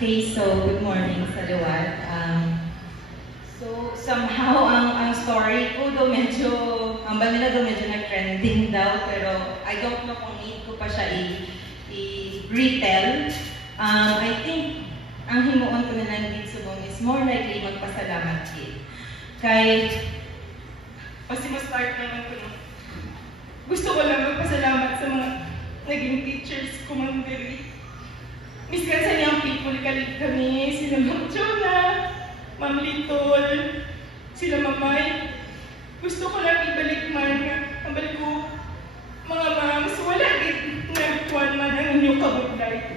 Okay, so good morning sa liwat. So somehow ang story ko do medyo, ang balila do medyo nag-trending daw, pero I don't know kung need ko pa siya i-retell. I think ang himuon ko na lang din subong is more likely magpasalamat din. Kay, kasi ma-start naman ko no. Gusto ko lang magpasalamat sa mga naging teachers ko man diri. Miskan sa niyang people kalit kami, sila Ma'am Jonah, Ma'am Litol, sila Mamay. Gusto ko lang ibalik man, ang balik ko, mga ma'ams, wala din nagtuan man ang inyong kabudlay.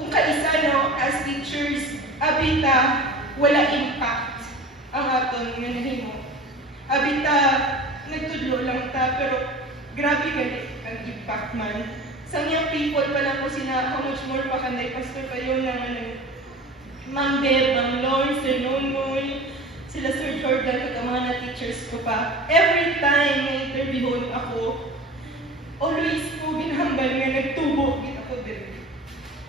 Kung kaisa no, as teachers, abita, wala impact ang aton nga nahimo. Abita, nagtudlo lang ta, pero grabe galit ang impact man. Sa niyang people pa lang po sina, how much more pa kanday pastor kayo ng Ma'am Deb, Ma'am Lord, Sir Nonoy, sila Sir Jordan, at ang mga na-teachers ko pa. Every time na interviewon ako, always po ginhambal nga nagtubo din ako din.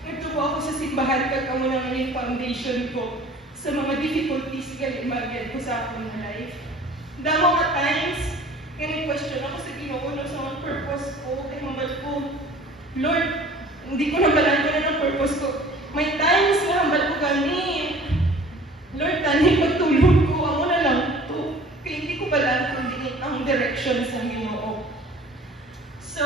Nagtubo ako sa simbahan kag amo nang yung foundation ko sa mga difficulties nga imagine ko sa akong life. Damo ka times, nga question ako sa Ginoo no sa mga purpose ko, kay hambal ko, Lord, hindi ko nabalaan ko na ng purpose ko. May times na hambal ko gani. Lord, tani pagtulog ko, amo na lang to. Kaya hindi ko balaan kundi ang directions ng Ginoo. So,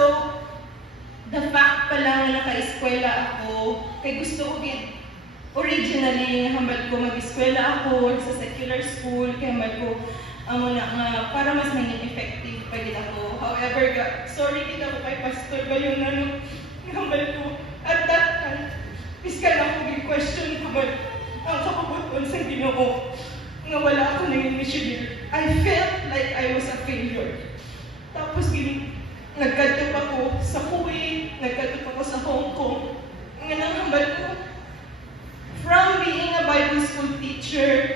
the fact pa lang na naka-eskwela ako, kay gusto ko originally, hambal ko mag-eskwela ako sa secular school, kaya hambal ko, amo na nga, para mas maging effective pa din ako. However, sorry kita ko kay Pastor Bayon na hambal ko. At that time, iskal ako question hambal ang kapabuton sa Ginoo nga wala ako naging missionary. I felt like I was a failure. Tapos nagkatup ako sa Kuwait, nagkatup ako sa Hong Kong. Nga nang hambal ko, from being a Bible school teacher,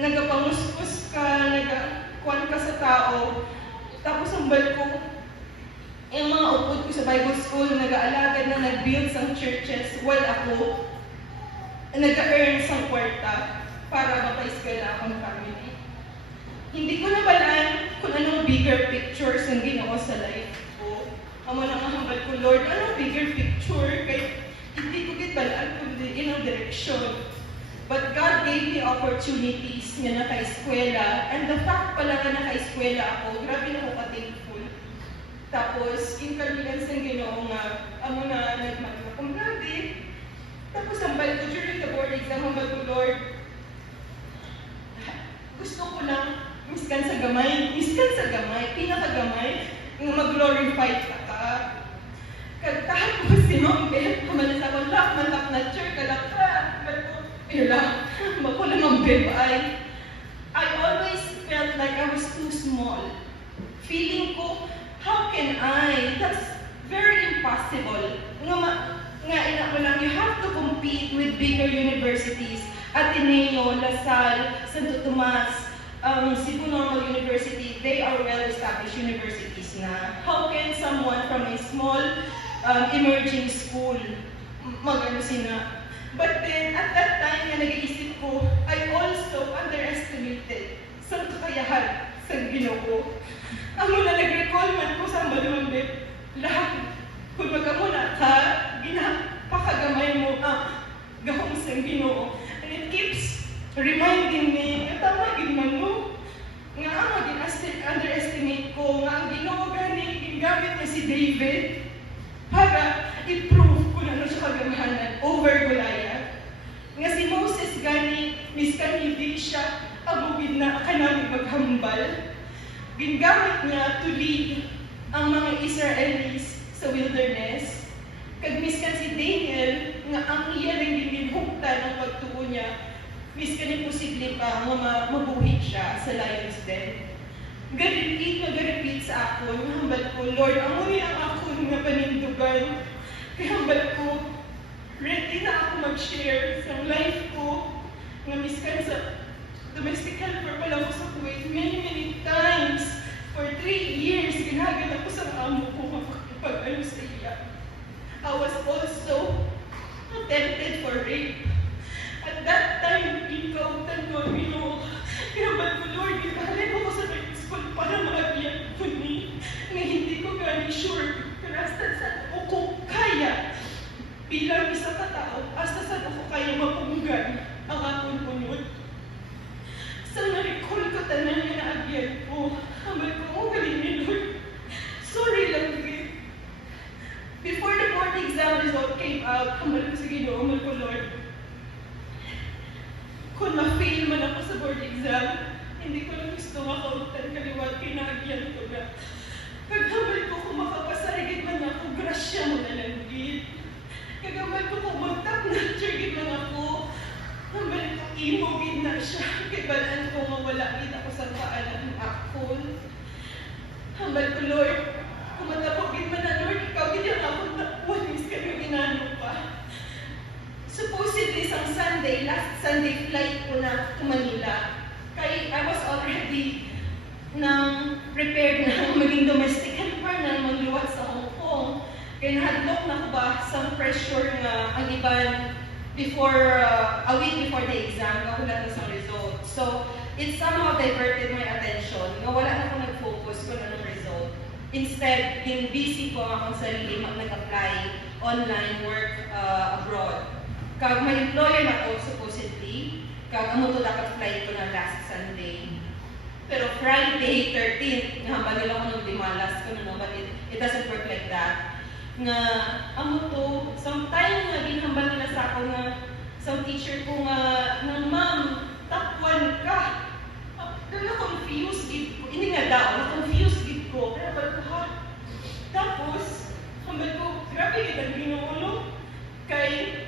nagapanguspos ka, nagakuan ka sa tao, tapos hambal ko, yung mga upod ko sa Bible school, nag-aalagad na nag-build sang churches while ako nag-earn sang kwarta para mapaiskala akong family. Hindi ko nabalaan kung anong bigger pictures ang Ginoo sa life ko. Amo na nga hambal ko, Lord, anong bigger picture? Kaya hindi ko balaan kundi inang direksyon. But God gave me opportunities nga naka-eskwela, and the fact pala na naka-eskwela ako, grabe na ako ka-thankful. Tapos, yung convenience ng Ginoo nga, amo na nagmano akong grabe. Tapos, hambal ko during the board exam, hambal ko, Lord, gusto ko lang, miskan sa gamay, pinakagamay, nga mag-glorify ka. Kagtahan ko si Ma'am Beth, kamalas ako, malak na church, kalak ka. Bako lang ang Beth ay, I always felt like I was too small. Feeling ko, how can I? That's very impossible. Nga ina mo lang, you have to compete with bigger universities. Ateneo, LaSalle, Santo Tomas, Cebu Normal University, they are well-established universities na. How can someone from a small emerging school mag-ano sina? But then, at that time na nag-iisip ko, I also underestimated sa kakayahan sa Ginoo. Ang muna nag-recall man ko sa Balumbe, lahat, kung magkamuna ka, pakagamay mo ang gahong sa Ginoo. And it keeps reminding me, tama man mo, nga ang underestimate ko, nga ang Ginoo gani, gingamit niya si David para i-prove kung ano siya kagamahanan over Goliath. Nga si Moses gani, miskan hindi siya abugid na kanami maghambal. Gingamit niya to lead ang mga Israelis sa wilderness. Kag miskan si Daniel, nga ang iya lang ginhukta ng pagtuo niya, miskan imposible pa nga mabuhi siya sa lion's den. Garipit sa ako, nga hambal ko, Lord, amoy ang ako nga panindugan. Kaya hambal ko, ready na ako mag-share sa life ko, nga miskan sa domestic helper pala ko sa Kuwait many times. For 3 years, ginagana ko sa amo ko pag-ano sa iya. I was also attempted for rape. At that time, inkautan ko, Ginoo. Kinaban ko, Lord, ginahalin ako sa rape school para maabiyag ko ni. Nga hindi ko gani sure. Pero hasta saan ako kaya bilang isa ka tao, hasta saan ako kaya mapunggan ang akong punod. So, na-recall ko tanan yung naabiyag ko. Hamal ko, oh, galing ni Lord. Sorry lang, Lord. Before the board exam result came out, hamal ko sa Ginoo, hamal ko, Lord. Kung ma-fail man ako sa board exam, hindi ko lang gusto makautan kaliwat kinagyan ko na. Kagamal ko kung makapasarigid man ako, grasya mo na lang, Gid. Kagamal ko kung magtap na trigid man ako, hamal ko imogid na siya. Kibalaan ko mawala gid ako sa paalam akon. Hamal ko, Lord, kung matapogid man na, Lord, ikaw gid ang akong tapuanis kayo inano pa. Supposedly, isang Sunday, last Sunday flight ko na to Manila. Kaya I was already prepared na maging domestic helper na magluwat sa Hong Kong. Kaya nahadlok na ko ba some pressure nga ang iban before, a week before the exam, kahulat na sa result. So, it somehow diverted my attention. Nga wala na ako nag-focus kung anong result. Instead, busy ko ang akong sarili nag-apply online work abroad. Kag may employer na ako, supposedly, kag amo to dapat flight ko na last Sunday. Pero Friday, 13th, nga nila ko ng dimalas ko na, but it doesn't work like that. Nga, amo to, sometime nga ginhambal nila sa ako nga, some teacher ko nga, ma'am, takwan ka. Na-confused gid ko. Hindi nga daw, na-confused gid ko. Kaya ba ko, ha? Tapos, hambal ko, grabe kita ginuulo. Kay,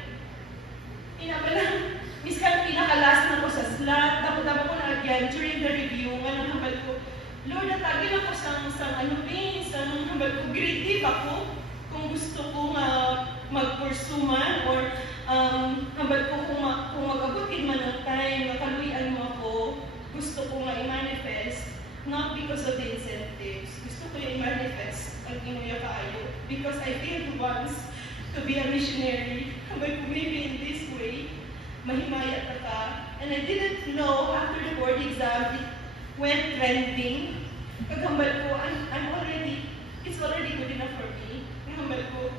inabalang, miskan pinakalas na ko sa slot, dapat ko na agyan during the review, nga nang hambal ko, Lord, natagil ako sa hambal ko, creative ako, kung gusto ko mag-pursue man, or hambal ko kung mag-abutin man ng time, makaluyan mo ako, gusto ko nga i-manifest, not because of the incentives, gusto ko i-manifest ang inuya kaayo, because I failed once to be a missionary, hambal ko maybe in this way, mahimaya ka. And I didn't know after the board exam, it went trending. Paghambal ko, it's already good enough for me. Hambal ko,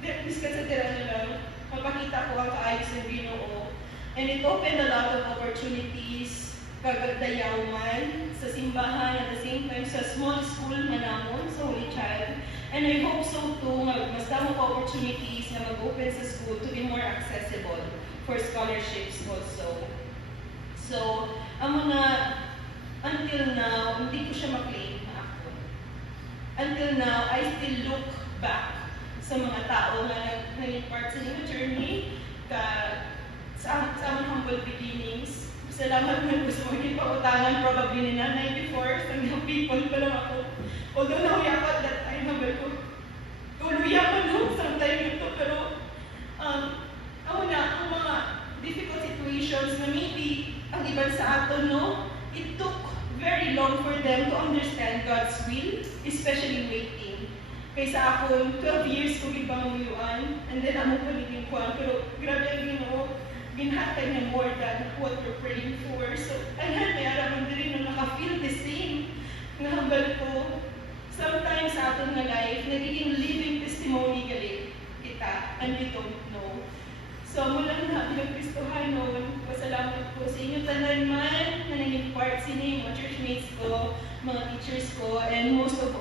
miskan sa tira na lang, mapakita ko ang kaayos ng Ginoo. And it opened a lot of opportunities, kagagdayawan, sa simbahan, at the same time sa small school manamon, sa Holy Child. And I hope so too, mas damo ko opportunities na mag-open sa school to be more accessible for scholarships also. So, until now, hindi ko siya ma-claim na ako. Until now, I still look back sa mga tao na nag-part sa new journey, sa aming humble beginnings. Salamat man po sa mga pautangan, probably ni nanay before, sa mga people pa lang ako. Although nahuya ako at that time, humble ko. Tuluya ko no, sometime ito, pero ang mga difficult situations na maybe ang iban sa aton, no, it took very long for them to understand God's will, especially waiting. Kaysa ako, 12 years ko gibanguyuan, and then amo ko naging kuwan, pero grabe ang Ginoo, ginhatag niya more than what we're praying for. So, ayan, may araman din na naka-feel the same. Nahambal ko, sometimes sa aton na life, nagiging living testimony galit kita, and we don't know. So, mula na bilang Kristohanon, pasalamat po sa inyo tanan man na naging part sini, mga churchmates ko, mga teachers ko, and most of